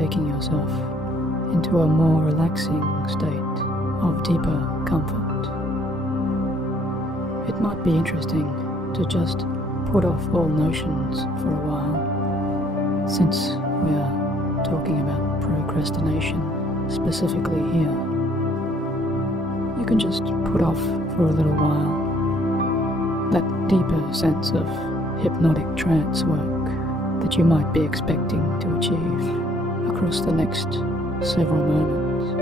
taking yourself into a more relaxing state of deeper comfort. It might be interesting to just put off all notions for a while, since we are talking about procrastination specifically here. You can just put off for a little while that deeper sense of hypnotic trance work that you might be expecting to achieve across the next several moments.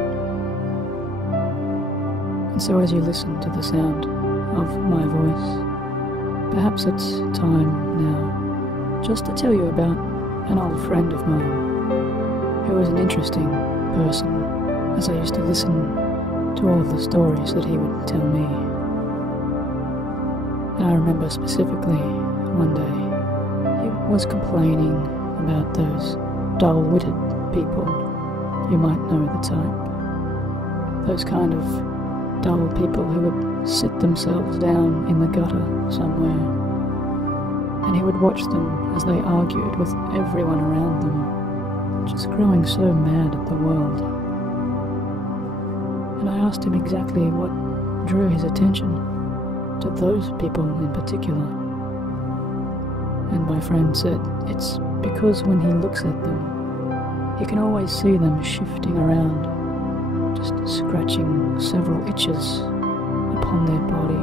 And so as you listen to the sound of my voice, perhaps it's time now just to tell you about an old friend of mine who was an interesting person, as I used to listen to all of the stories that he would tell me. And I remember specifically one day he was complaining about those dull-witted people. You might know the type. Those kind of dull people who would sit themselves down in the gutter somewhere, and he would watch them as they argued with everyone around them, just growing so mad at the world. And I asked him exactly what drew his attention to those people in particular. And my friend said it's because when he looks at them, you can always see them shifting around, just scratching several itches upon their body,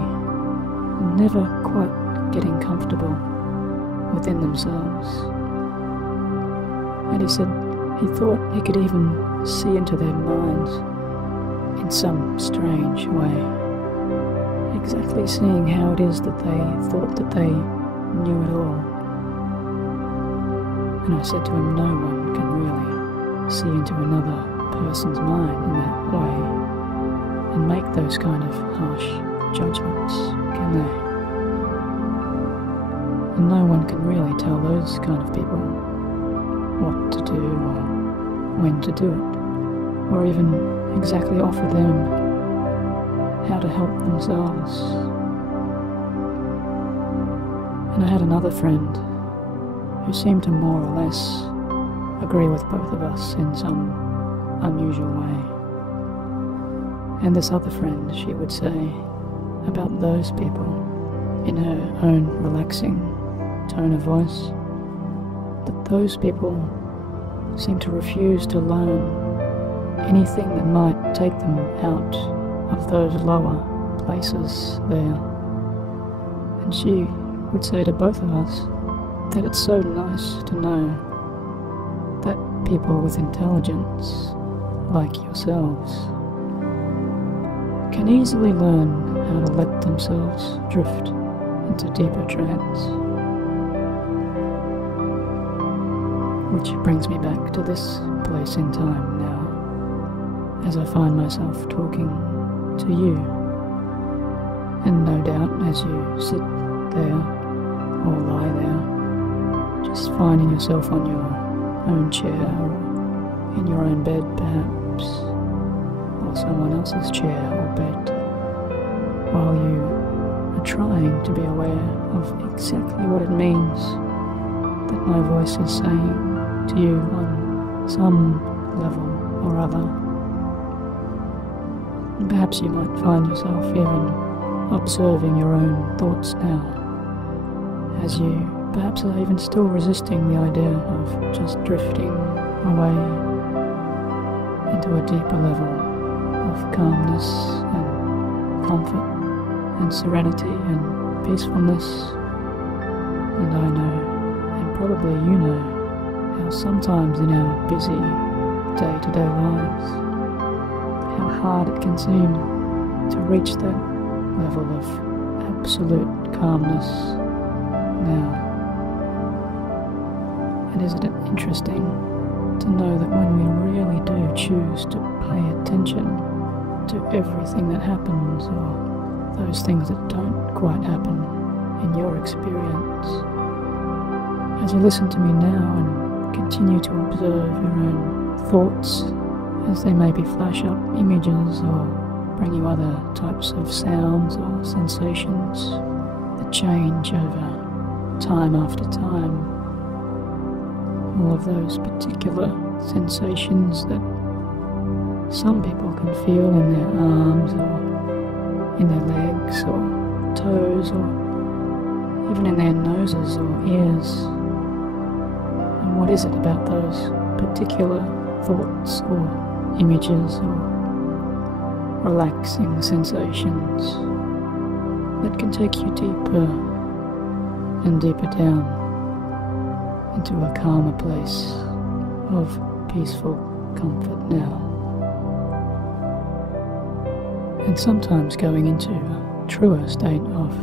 and never quite getting comfortable within themselves. And he said he thought he could even see into their minds in some strange way, exactly seeing how it is that they thought that they knew it all. And I said to him, no one can really see into another person's mind in that way and make those kind of harsh judgments, can they? And no one can really tell those kind of people what to do or when to do it, or even exactly offer them how to help themselves. And I had another friend who seemed to more or less agree with both of us in some unusual way. And this other friend, she would say about those people in her own relaxing tone of voice, that those people seem to refuse to learn anything that might take them out of those lower places there. And she would say to both of us that it's so nice to know that people with intelligence, like yourselves, can easily learn how to let themselves drift into deeper trance. Which brings me back to this place in time now, as I find myself talking to you. And no doubt as you sit there or lie there, just finding yourself on your own chair or in your own bed perhaps, or someone else's chair or bed, while you are trying to be aware of exactly what it means that my voice is saying to you on some level or other. And perhaps you might find yourself even observing your own thoughts now, as you perhaps are even still resisting the idea of just drifting away into a deeper level of calmness and comfort and serenity and peacefulness. And I know, and probably you know, how sometimes in our busy day-to-day lives, how hard it can seem to reach that level of absolute calmness now. And isn't it interesting to know that when we really do choose to pay attention to everything that happens, or those things that don't quite happen in your experience, as you listen to me now and continue to observe your own thoughts as they maybe flash up images or bring you other types of sounds or sensations that change over time after time, all of those particular sensations that some people can feel in their arms or in their legs or toes or even in their noses or ears. And what is it about those particular thoughts or images or relaxing sensations that can take you deeper and deeper down into a calmer place of peaceful comfort now? And sometimes going into a truer state of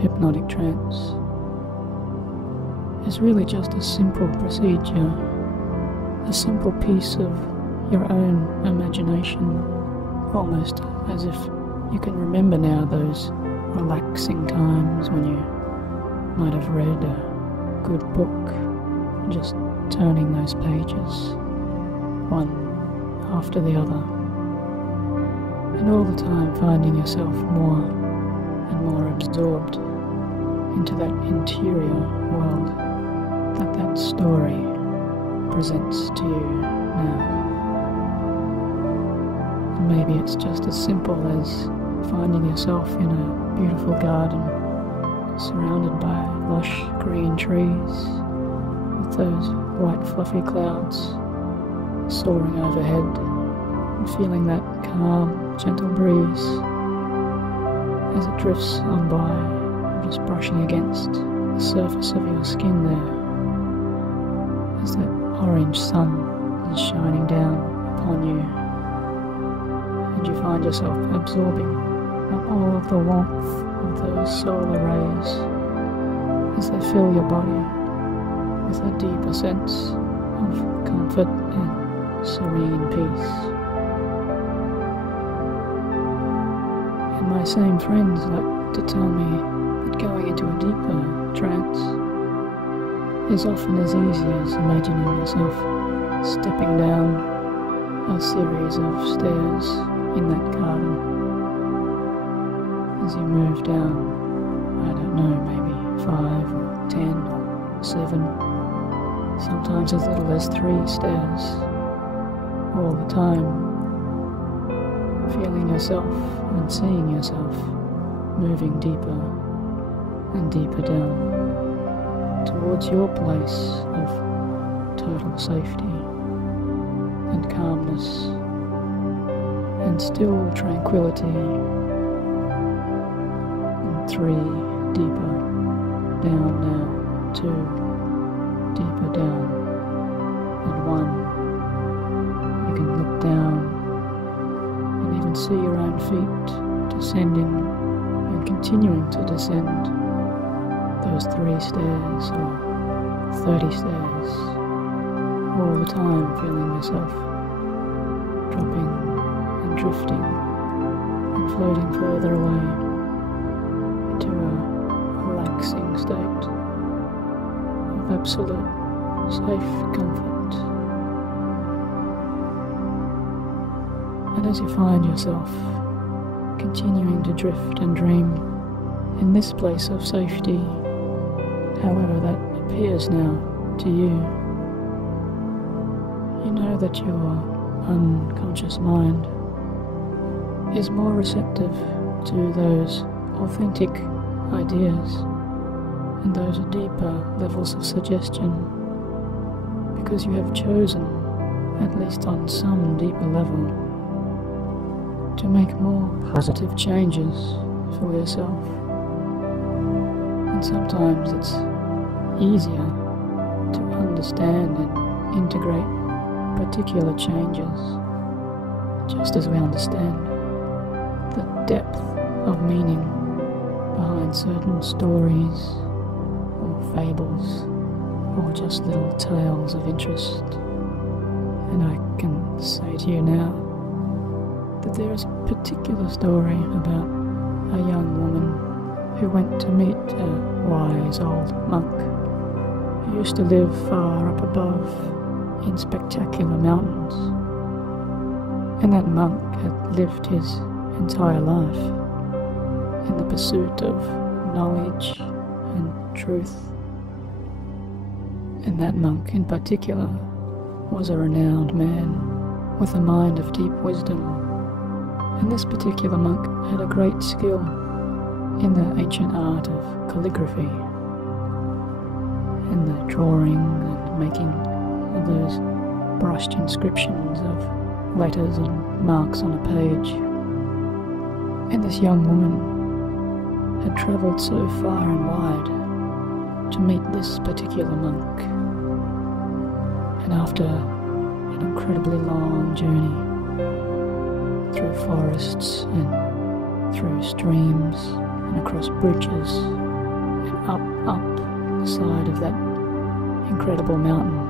hypnotic trance is really just a simple procedure, a simple piece of your own imagination, almost as if you can remember now those relaxing times when you might have read a good book, just turning those pages, one after the other, and all the time finding yourself more and more absorbed into that interior world that story presents to you now. And maybe it's just as simple as finding yourself in a beautiful garden surrounded by lush green trees with those white fluffy clouds soaring overhead, and feeling that calm, gentle breeze as it drifts on by, just brushing against the surface of your skin there, as that orange sun is shining down upon you, and you find yourself absorbing all of the warmth of those solar rays as they fill your body with a deeper sense of comfort and serene peace. And my same friends like to tell me that going into a deeper trance is often as easy as imagining yourself stepping down a series of stairs in that garden. As you move down, I don't know, maybe 5 or 10 or 7, sometimes as little as 3 stairs, all the time, feeling yourself and seeing yourself moving deeper and deeper down towards your place of total safety and calmness and still tranquility. 3 deeper down now, 2 deeper down, and 1. You can look down and even see your own feet descending and continuing to descend those 3 stairs or 30 stairs, all the time feeling yourself dropping and drifting and floating further away to a relaxing state of absolute safe comfort. And as you find yourself continuing to drift and dream in this place of safety, however that appears now to you, you know that your unconscious mind is more receptive to those authentic ideas and those deeper levels of suggestion, because you have chosen, at least on some deeper level, to make more positive changes for yourself. And sometimes it's easier to understand and integrate particular changes, just as we understand the depth of meaning behind certain stories or fables or just little tales of interest. And I can say to you now that there is a particular story about a young woman who went to meet a wise old monk who used to live far up above in spectacular mountains. And that monk had lived his entire life in the pursuit of knowledge and truth. And that monk in particular was a renowned man with a mind of deep wisdom, and this particular monk had a great skill in the ancient art of calligraphy, in the drawing and making of those brushed inscriptions of letters and marks on a page. And this young woman had travelled so far and wide to meet this particular monk, and after an incredibly long journey through forests and through streams and across bridges and up the side of that incredible mountain,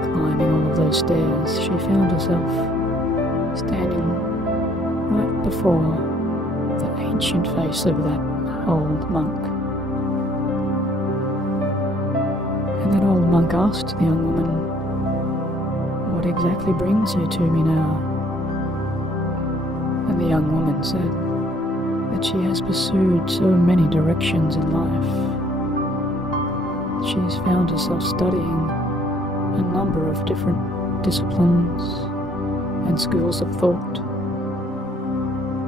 climbing all of those stairs, she found herself standing right before the ancient face of that old monk. And that old monk asked the young woman, "What exactly brings you to me now?" And the young woman said that she has pursued so many directions in life. She has found herself studying a number of different disciplines and schools of thought,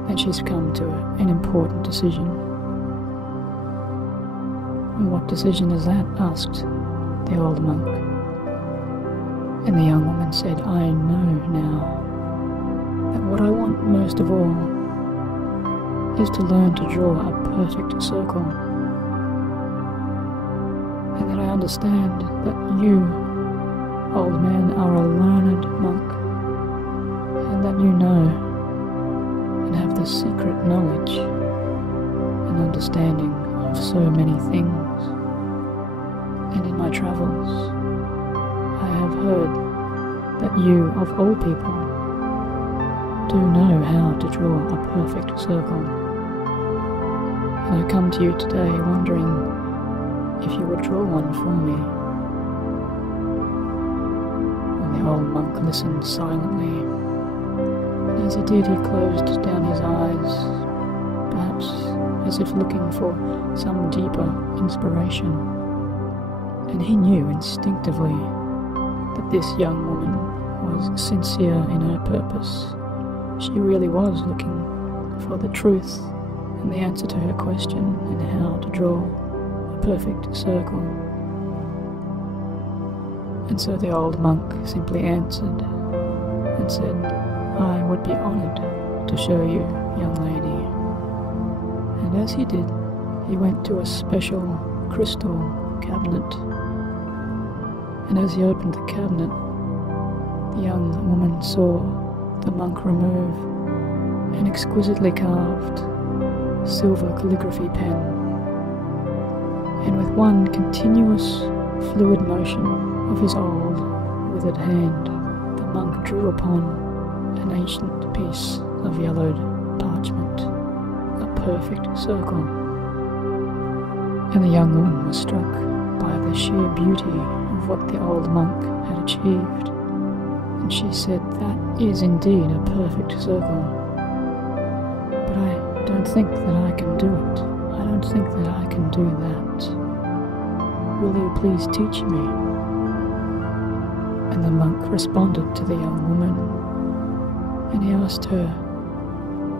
and she's come to an important decision. "And what decision is that?" asked the old monk. And the young woman said, "I know now that what I want most of all is to learn to draw a perfect circle, and that I understand that you, old man, are a learned monk, and that you know and have the secret knowledge and understanding of so many things. And in my travels, I have heard that you, of all people, do know how to draw a perfect circle. And I come to you today wondering if you would draw one for me." And the old monk listened silently, and as he did, he closed down his eyes, perhaps as if looking for some deeper inspiration. And he knew instinctively that this young woman was sincere in her purpose. She really was looking for the truth and the answer to her question and how to draw a perfect circle. And so the old monk simply answered and said, "I would be honoured to show you, young lady." And as he did, he went to a special crystal cabinet. And as he opened the cabinet, the young woman saw the monk remove an exquisitely carved silver calligraphy pen, and with one continuous fluid motion of his old withered hand, the monk drew upon an ancient piece of yellowed parchment a perfect circle. And the young woman was struck by the sheer beauty of what the old monk had achieved, and she said, "That is indeed a perfect circle, but I don't think that I can do it. I don't think that I can do that. Will you please teach me?" And the monk responded to the young woman, and he asked her,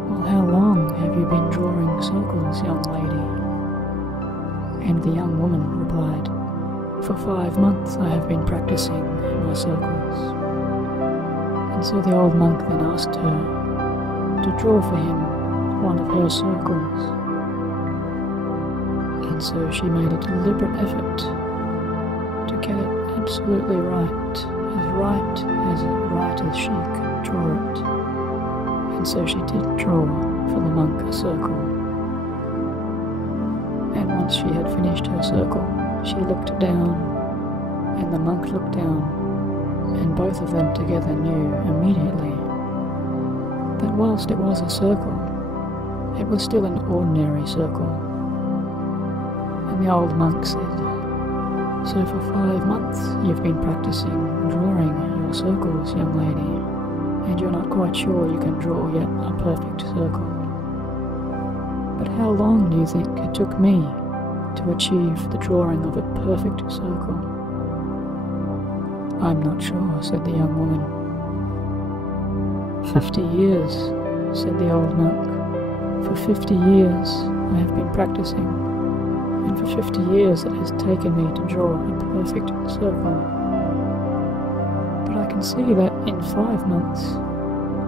"Well, how long have you been drawing circles, young lady?" And the young woman replied, "For 5 months I have been practicing my circles." And so the old monk then asked her to draw for him one of her circles. And so she made a deliberate effort to get it absolutely right as she could draw it. And so she did draw for the monk a circle. And once she had finished her circle, she looked down, and the monk looked down, and both of them together knew immediately that whilst it was a circle, it was still an ordinary circle. And the old monk said, "So for 5 months you've been practicing drawing your circles, young lady, and you're not quite sure you can draw yet a perfect circle. But how long do you think it took me to achieve the drawing of a perfect circle?" I'm not sure, said the young woman. 50 years, said the old monk. For 50 years I have been practicing, and for 50 years it has taken me to draw a perfect circle. But I can see that in 5 months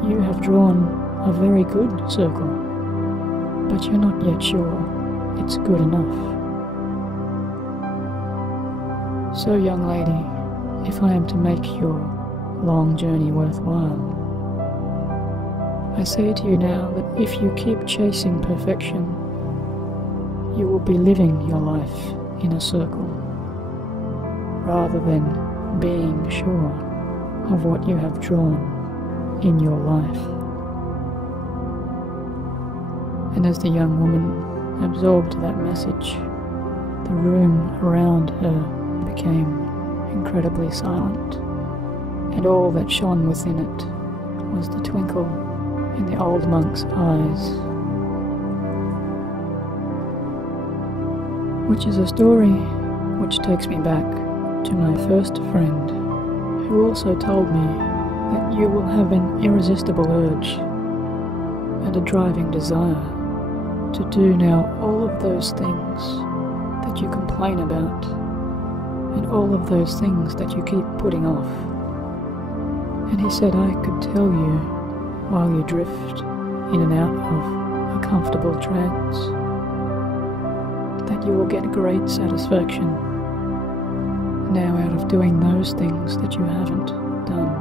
you have drawn a very good circle, but you're not yet sure it's good enough. So, young lady, if I am to make your long journey worthwhile, I say to you now that if you keep chasing perfection, you will be living your life in a circle, rather than being sure of what you have drawn in your life. And as the young woman absorbed that message, the room around her became incredibly silent, and all that shone within it was the twinkle in the old monk's eyes. Which is a story which takes me back to my first friend, who also told me that you will have an irresistible urge and a driving desire to do now all of those things that you complain about, and all of those things that you keep putting off. And he said I could tell you, while you drift in and out of a comfortable trance, that you will get great satisfaction now out of doing those things that you haven't done,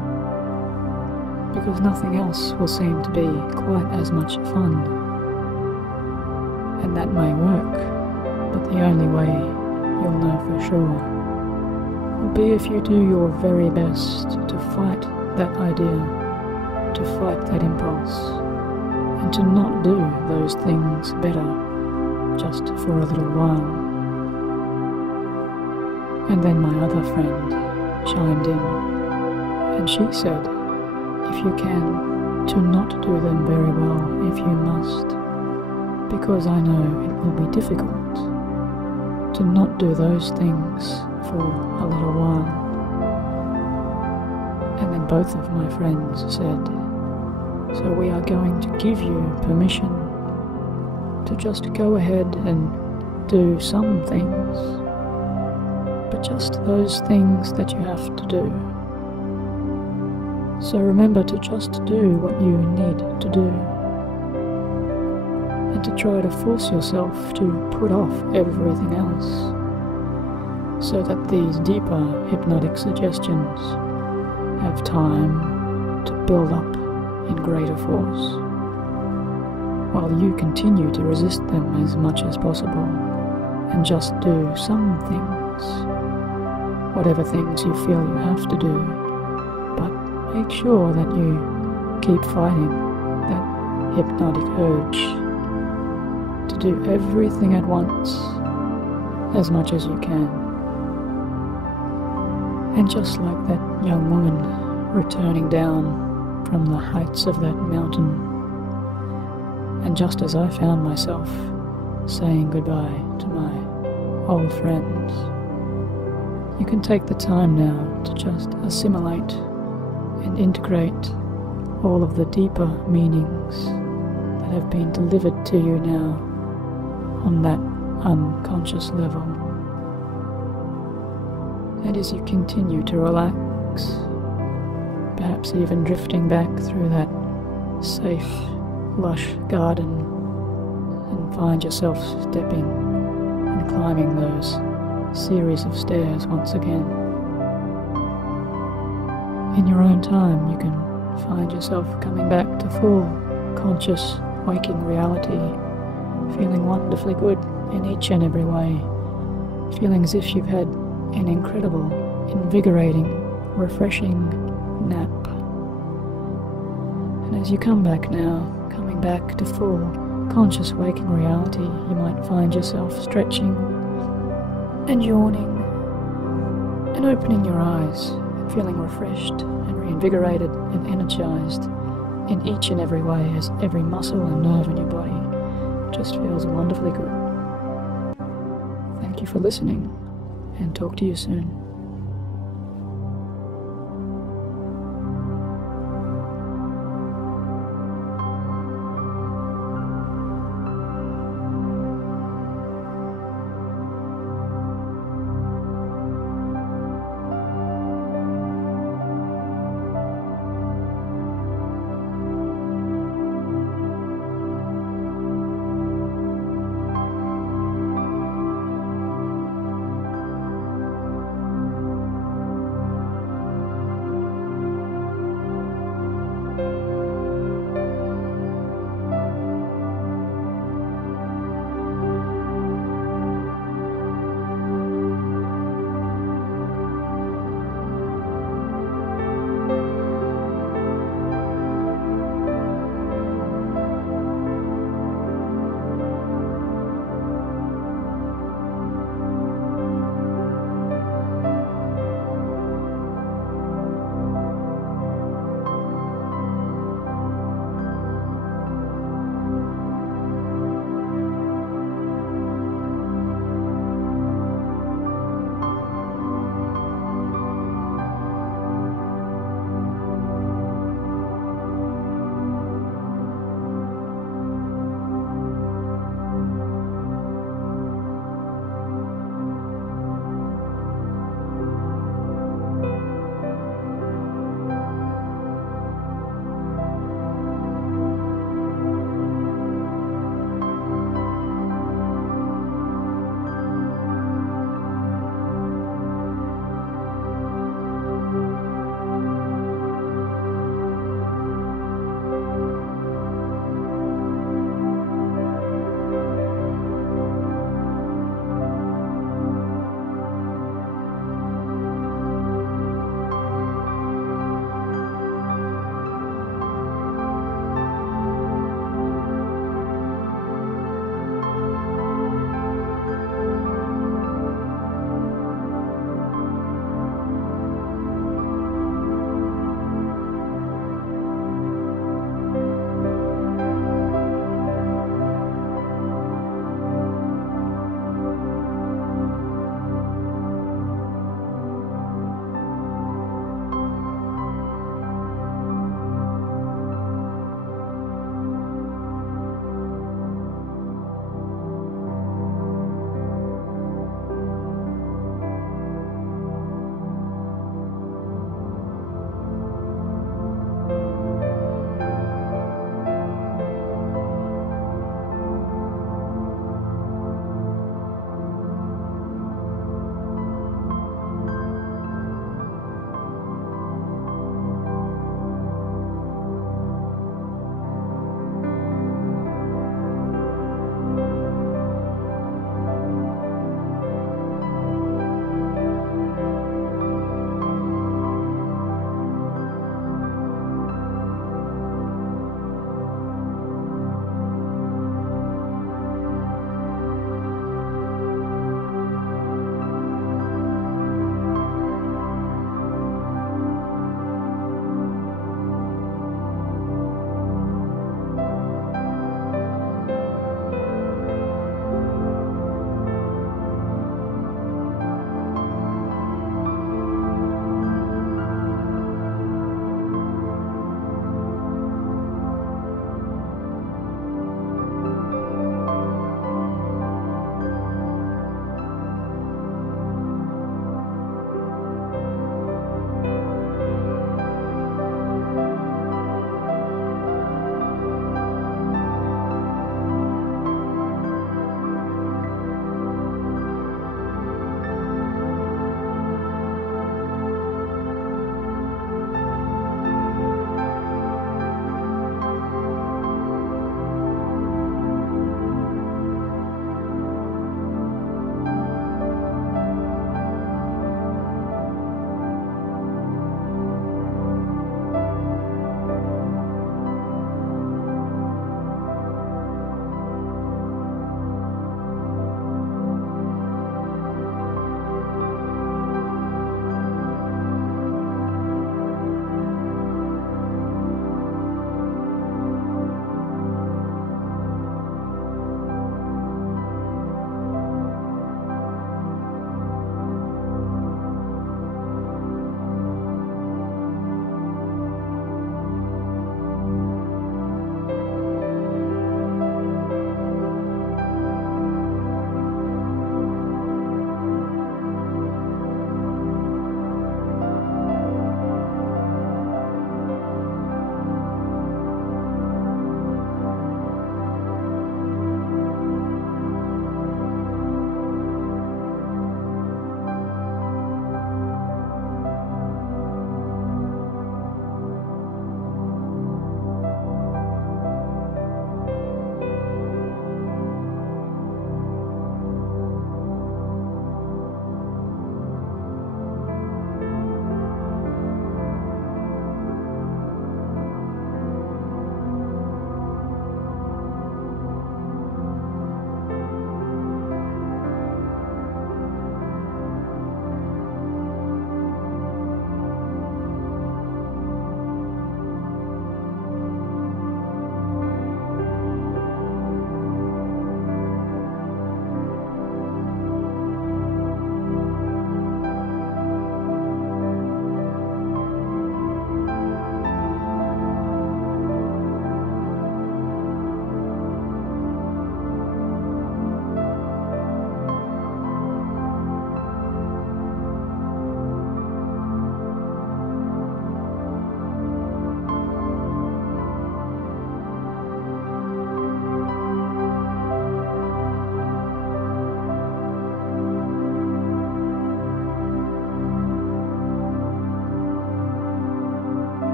because nothing else will seem to be quite as much fun. And that may work, but the only way you'll know for sure will be if you do your very best to fight that idea, to fight that impulse, and to not do those things better just for a little while. And then my other friend chimed in, and she said, if you can, to not do them very well if you must, because I know it will be difficult to not do those things for a little while. And then both of my friends said, so we are going to give you permission to just go ahead and do some things, but just those things that you have to do. So remember to just do what you need to do, and to try to force yourself to put off everything else, so that these deeper hypnotic suggestions have time to build up in greater force, while you continue to resist them as much as possible, and just do some things, whatever things you feel you have to do, but make sure that you keep fighting that hypnotic urge to do everything at once, as much as you can. And just like that young woman returning down from the heights of that mountain, and just as I found myself saying goodbye to my old friends, you can take the time now to just assimilate and integrate all of the deeper meanings that have been delivered to you now on that unconscious level. And as you continue to relax, perhaps even drifting back through that safe, lush garden, and find yourself stepping and climbing those series of stairs once again. In your own time, you can find yourself coming back to full, conscious, waking reality, feeling wonderfully good in each and every way, feeling as if you've had an incredible, invigorating, refreshing nap. And as you come back now, coming back to full, conscious waking reality, you might find yourself stretching and yawning and opening your eyes, feeling refreshed and reinvigorated and energized in each and every way, as every muscle and nerve in your body just feels wonderfully good. Thank you for listening, and talk to you soon.